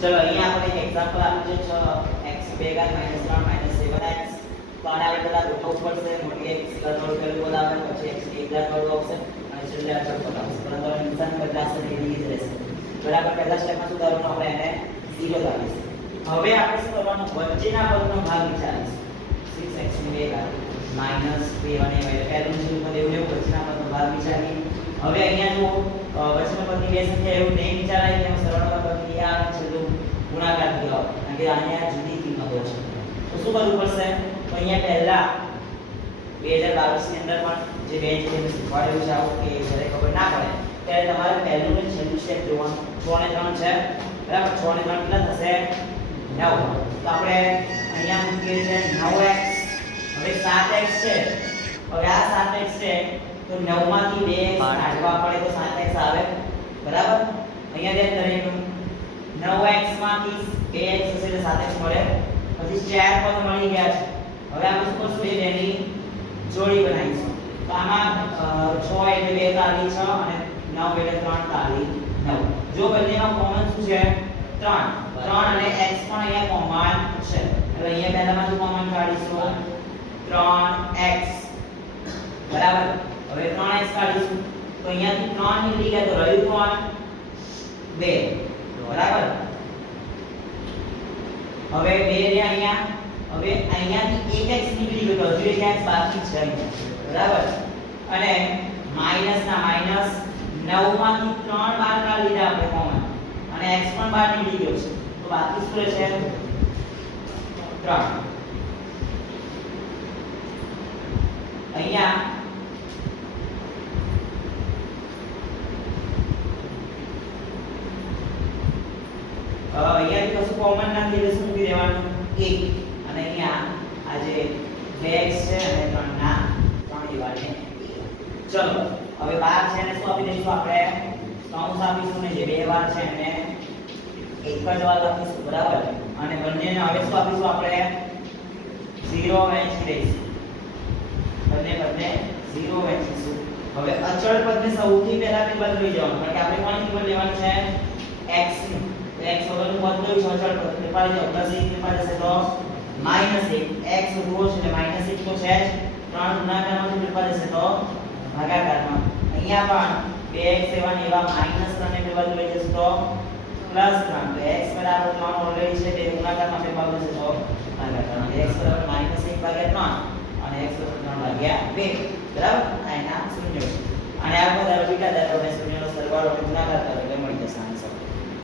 ચલો અહીંયા આપણે એક એક્ઝામ્પલ આપ્યું છે x2 3 7x તો આને આપણે પહેલા ગોઠવવું પડશે મોટી x કરનોડ પેલું પદ આવે પછી x ની એકલા વાળું આવશે અને છેલ્લે અચળ પદ આવશે પરંતુ હવે નિશાન બદલાશે એટલે એ જ રહેશે બરાબર પહેલા સ્ટેપમાં શું કરવાનું આપણે એને 0 લાવીશું હવે આપણે શું કરવાનું વચ્ચેના પદનો ભાગ વિચારીશું 6x ની 2 માઈનસ 2 અને પહેલું જેવું પદ એવું એવું વચ્ચેના પદનો ભાગ વિચારીએ હવે અહીંયા જો વચ્ચેના પદની બે સંખ્યા એવું નહીં વિચારાય કે સરળતા પદની આ છેલ્લું ગુણાકાર થયો કારણ કે અહીંયા જુદી કિંમતો છે તો શું કરવું પડશે તો અહીંયા પહેલા 2022 ની અંદર પણ જે બેન્ચ છે શીખવાડેલું છે આવું કે જ્યારે ખબર ના પડે ત્યારે તમારે પહેલું ને છેલ્લું સ્ટેપ જોવાનું 6 અને 3 છે બરાબર 6 અને 3 કેટલા થશે 9 તો આપણે અહીંયા મૂકીએ છે 9x હવે 7x છે હવે આ 7x છે તો 9 માંથી 2x કાઢવા પડે તો 7x આવે બરાબર અહીંયા ધ્યાન દરેકનું 9x માંથી 2x હશે એટલે 7x મળે પછી 4 પદ મળી ગયા છે હવે આપણે શું કરશું એની જોડી બનાવીશું તો આમાં 6 એટલે 2 તાળી 6 અને 9 એટલે 3 તાળી 9 જો બંનેમાં કોમન શું છે 3 અને x પણ અહીંયા કોમન છે એટલે અહીંયા પહેલામાં કોમન કાઢીશું 3x બરાબર હવે 3x કાઢીશું તો અહીંયાથી 3 નીકળી ગયા તો રહ્યું કોણ 2 બરાબર હવે 2 રે અહીંયા હવે અહીંયાથી 1x નીકળી ગયો તો હજુ 1x બાકી છે બરાબર અને માઈનસ ના માઈનસ 9 માંથી 3 બાર કાઢી લીધા આપણે કોમન અને x પણ બહાર નીકળી ગયો છે તો બાકી શું રહે છે 3 અહીંયા અહીંયાથી કશું કોમન નથી એટલે શું મૂકી દેવાનું 1 અને અહીંયા આ જે 2x છે અને 3 ના 3 દિવાળને ચલો હવે 12 છે એને શું આપી દઈશું આપણે કૌંસ આપીશું ને જે બે વાર છે એને એક જ વાર લખીશું બરાબર અને બંનેને હવે શું આપીશું આપણે 0 વહેંચી દઈશું બંને 0 વહેંચીશું હવે અચળ પદને સૌથી પહેલા તે બદલી જવાનું કારણ કે આપણે કોની કિંમત લેવાની છે x ની x વગરનું પદ કયું છે અચળ પદ એટલે પાડી જાઓ +1 ને પાડે છે તો -1 x ઉભો છે એટલે -1 તો છે જ 3 ગુણાકારમાં થી પાડે છે તો ભાગાકારમાં અહીંયા પણ 2x એવા ને એવા -3 ને બે બાજુ લઈ જશે તો +3 તો x બરાબર 3 ઓલરેડી છે તે ગુણાકારમાં બે બાજુ છે તો ભાગાકારમાં x બરાબર -1/3 અને x બરાબર 3/2 બરાબર આ એના શૂન્ય છે અને આ બધા બીટા દર અને શૂન્યનો સરવાળો ગુણાકાર કરો એટલે મળી જશે આન્સર